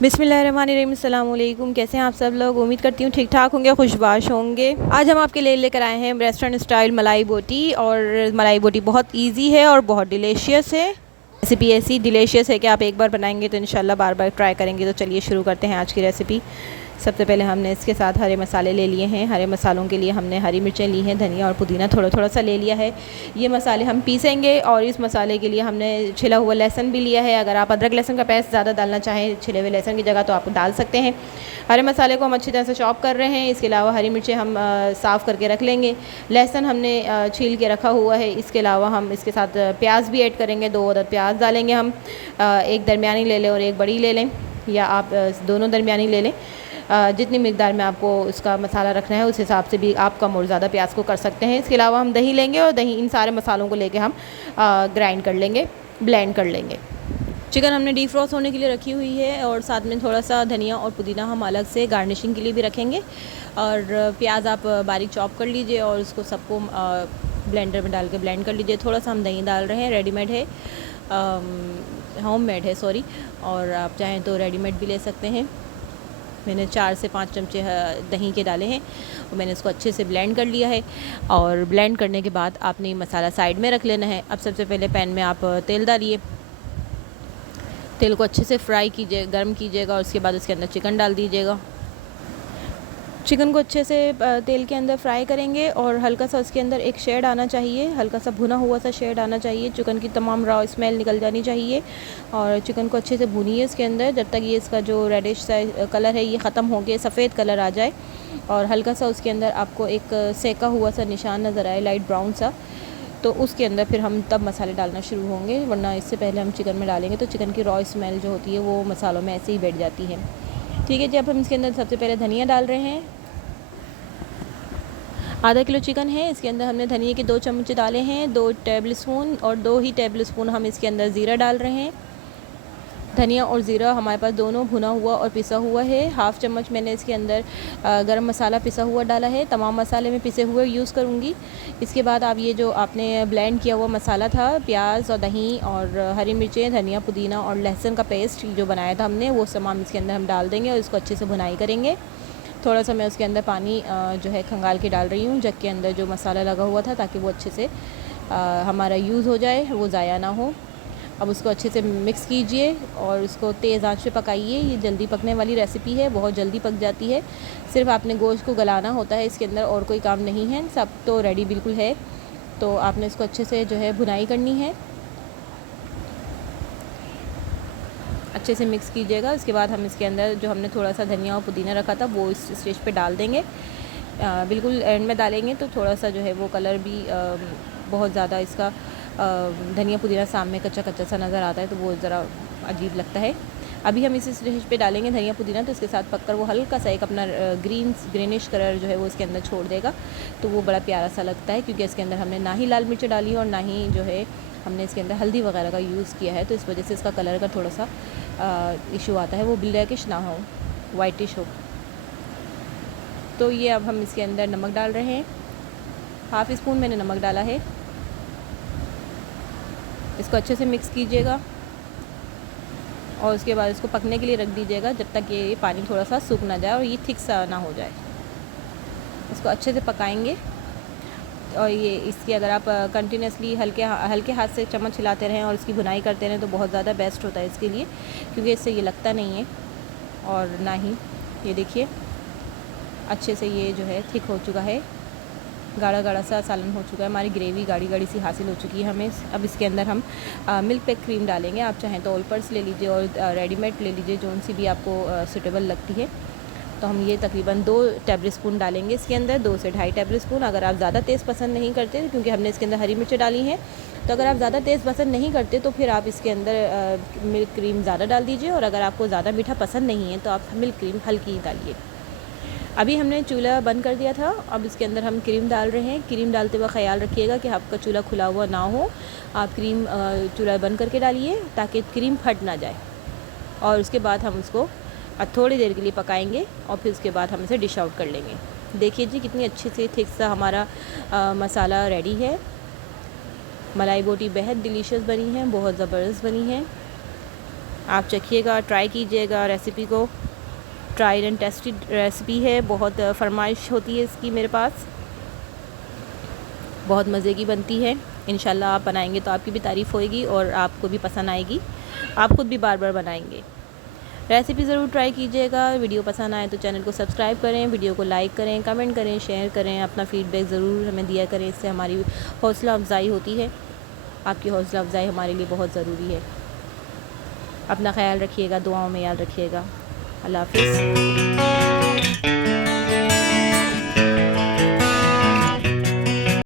बिस्मिल्लाहिर्रहमानिर्रहीम, अस्सलाम वालेकुम। कैसे हैं आप सब लोग? उम्मीद करती हूँ ठीक ठाक होंगे, खुशबाश होंगे। आज हम आपके लिए लेकर आए हैं रेस्टोरेंट स्टाइल मलाई बोटी। और मलाई बोटी बहुत इजी है और बहुत डिलीशियस है। रेसिपी ऐसी डिलीशियस है कि आप एक बार बनाएंगे तो इंशाल्लाह बार बार ट्राई करेंगे। तो चलिए शुरू करते हैं आज की रेसिपी। सबसे पहले हमने इसके साथ हरे मसाले ले लिए हैं। हरे मसालों के लिए हमने हरी मिर्चें ली हैं, धनिया और पुदीना थोड़ा थोड़ा सा ले लिया है। ये मसाले हम पीसेंगे। और इस मसाले के लिए हमने छिला हुआ लहसुन भी लिया है। अगर आप अदरक लहसुन का पेस्ट ज़्यादा डालना चाहें छिले हुए लहसुन की जगह तो आप डाल सकते हैं। हरे मसाले को हम अच्छी तरह से चॉप कर रहे हैं। इसके अलावा हरी मिर्चें हम साफ़ करके रख लेंगे। लहसुन हमने छील के रखा हुआ है। इसके अलावा हम इसके साथ प्याज भी ऐड करेंगे। 2 अदद प्याज डालेंगे हम। एक दरमियानी ले लें और एक बड़ी ले लें, या आप दोनों दरमियानी ले लें। जितनी मिकदार में आपको उसका मसाला रखना है उस हिसाब से भी आप कम और ज़्यादा प्याज को कर सकते हैं। इसके अलावा हम दही लेंगे और दही इन सारे मसालों को लेके हम ग्राइंड कर लेंगे, ब्लेंड कर लेंगे। चिकन हमने डीफ्रॉस्ट होने के लिए रखी हुई है और साथ में थोड़ा सा धनिया और पुदीना हम अलग से गार्निशिंग के लिए भी रखेंगे। और प्याज आप बारीक चॉप कर लीजिए और उसको सबको ब्लेंडर में डाल के ब्लेंड कर लीजिए। थोड़ा सा हम दही डाल रहे हैं, रेडीमेड है, होम मेड है सॉरी। और आप चाहें तो रेडीमेड भी ले सकते हैं। मैंने 4 से 5 चमचे दही के डाले हैं और मैंने इसको अच्छे से ब्लेंड कर लिया है। और ब्लेंड करने के बाद आपने ये मसाला साइड में रख लेना है। अब सबसे पहले पैन में आप तेल डालिए। तेल को अच्छे से फ्राई कीजिए, गर्म कीजिएगा और उसके बाद उसके अंदर चिकन डाल दीजिएगा। चिकन को अच्छे से तेल के अंदर फ्राई करेंगे और हल्का सा उसके अंदर एक शेड आना चाहिए, हल्का सा भुना हुआ सा शेड आना चाहिए। चिकन की तमाम रॉ स्मेल निकल जानी चाहिए। और चिकन को अच्छे से भुनिए इसके अंदर जब तक ये इसका जो रेडिश सा कलर है ये ख़त्म हो गया, सफ़ेद कलर आ जाए। और हल्का सा उसके अंदर आपको एक सेका हुआ सा निशान नज़र आए, लाइट ब्राउन सा, तो उसके अंदर फिर हम तब मसाले डालना शुरू होंगे। वरना इससे पहले हम चिकन में डालेंगे तो चिकन की रॉ स्मेल जो होती है वो मसालों में ऐसे ही बैठ जाती है। ठीक है जी। अब हम इसके अंदर सबसे पहले धनिया डाल रहे हैं। आधा किलो चिकन है, इसके अंदर हमने धनिया के 2 चम्मच डाले हैं, 2 टेबल स्पून, और 2 ही टेबल स्पून हम इसके अंदर ज़ीरा डाल रहे हैं। धनिया और ज़ीरा हमारे पास दोनों भुना हुआ और पिसा हुआ है। हाफ़ चम्मच मैंने इसके अंदर गरम मसाला पिसा हुआ डाला है। तमाम मसाले मैं पिसे हुए यूज़ करूँगी। इसके बाद आप ये जो आपने ब्लेंड किया हुआ मसाला था, प्याज और दही और हरी मिर्चें, धनिया पुदीना और लहसुन का पेस्ट जो बनाया था हमने, वो सामान इसके अंदर हम डाल देंगे और इसको अच्छे से भुनाई करेंगे। थोड़ा सा मैं उसके अंदर पानी जो है खंगाल के डाल रही हूँ जग के अंदर जो मसाला लगा हुआ था, ताकि वो अच्छे से हमारा यूज़ हो जाए, वो ज़ाया ना हो। अब उसको अच्छे से मिक्स कीजिए और उसको तेज़ आंच पे पकाइए। ये जल्दी पकने वाली रेसिपी है, बहुत जल्दी पक जाती है। सिर्फ आपने गोश्त को गलाना होता है, इसके अंदर और कोई काम नहीं है। सब तो रेडी बिल्कुल है। तो आपने इसको अच्छे से जो है भुनाई करनी है, अच्छे से मिक्स कीजिएगा। उसके बाद हम इसके अंदर जो हमने थोड़ा सा धनिया और पुदीना रखा था वो इस स्टेज पे डाल देंगे। बिल्कुल एंड में डालेंगे तो थोड़ा सा जो है वो कलर भी बहुत ज़्यादा इसका धनिया पुदीना सामने कच्चा कच्चा सा नज़र आता है तो वो ज़रा अजीब लगता है। अभी हम इस स्टेज पे डालेंगे धनिया पुदीना, तो इसके साथ पककर वो हल्का सा एक अपना ग्रीनिश कलर जो है वो इसके अंदर छोड़ देगा, तो वो बड़ा प्यारा सा लगता है। क्योंकि इसके अंदर हमने ना ही लाल मिर्च डाली और ना ही जो है हमने इसके अंदर हल्दी वगैरह का यूज़ किया है, तो इस वजह से इसका कलर का थोड़ा सा इशू आता है, वो ब्लैकिश ना हो, वाइटिश हो। तो ये अब हम इसके अंदर नमक डाल रहे हैं। हाफ़ स्पून मैंने नमक डाला है। इसको अच्छे से मिक्स कीजिएगा और उसके बाद इसको पकने के लिए रख दीजिएगा जब तक ये पानी थोड़ा सा सूख ना जाए और ये थिक सा ना हो जाए। इसको अच्छे से पकाएंगे। और ये इसकी अगर आप कंटिन्यूसली हल्के हाथ से चम्मच हिलाते रहें और इसकी भुनाई करते रहें तो बहुत ज़्यादा बेस्ट होता है इसके लिए, क्योंकि इससे ये लगता नहीं है। और ना ही ये देखिए अच्छे से ये जो है थिक हो चुका है, गाढ़ा गाढ़ा सा सालन हो चुका है। हमारी ग्रेवी गाढ़ी गाढ़ी सी हासिल हो चुकी है हमें। अब इसके अंदर हम मिल्क पैक क्रीम डालेंगे। आप चाहें तो ऑलपर्स ले लीजिए और रेडीमेड ले लीजिए, जो सी भी आपको सूटेबल लगती है। तो हम ये तकरीबन 2 टेबल स्पून डालेंगे इसके अंदर, 2 से ढाई टेबल स्पून। अगर आप ज़्यादा तेज़ पसंद नहीं करते, क्योंकि हमने इसके अंदर हरी मिर्चें डाली हैं, तो अगर आप ज़्यादा तेज़ पसंद नहीं करते तो फिर आप इसके अंदर मिल्क क्रीम ज़्यादा डाल दीजिए। और अगर आपको ज़्यादा मीठा पसंद नहीं है तो आप मिल्क क्रीम हल्की ही डालिए। अभी हमने चूल्हा बंद कर दिया था। अब इसके अंदर हम क्रीम डाल रहे हैं। क्रीम डालते हुए ख्याल रखिएगा कि आपका चूल्हा खुला हुआ ना हो। आप क्रीम चूल्हा बंद करके डालिए ताकि क्रीम फट ना जाए। और उसके बाद हम उसको थोड़ी देर के लिए पकाएंगे और फिर उसके बाद हम इसे डिश आउट कर लेंगे। देखिए जी कितनी अच्छी से थिक सा हमारा मसाला रेडी है। मलाई बोटी बेहद डिलीशियस बनी है, बहुत ज़बरदस्त बनी है। आप चखिएगा, ट्राई कीजिएगा रेसिपी को। ट्राइड एंड टेस्टेड रेसिपी है, बहुत फरमाइश होती है इसकी मेरे पास, बहुत मज़े की बनती है। इंशाल्लाह आप बनाएंगे तो आपकी भी तारीफ़ होएगी और आपको भी पसंद आएगी, आप ख़ुद भी बार बार बनाएंगे। रेसिपी ज़रूर ट्राई कीजिएगा। वीडियो पसंद आए तो चैनल को सब्सक्राइब करें, वीडियो को लाइक करें, कमेंट करें, शेयर करें, अपना फ़ीडबैक ज़रूर हमें दिया करें, इससे हमारी हौसला अफजाई होती है। आपकी हौसला अफजाई हमारे लिए बहुत ज़रूरी है। अपना ख्याल रखिएगा, दुआओं में याद रखिएगा। अल्लाह हाफ़िज़।